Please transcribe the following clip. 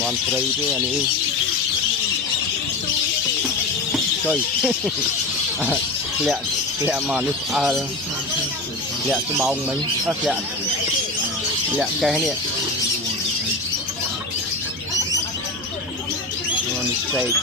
mòn free thế anh ấy chơi lẹ mòn đi lẹ cái bông mình lẹ cái này mòn steak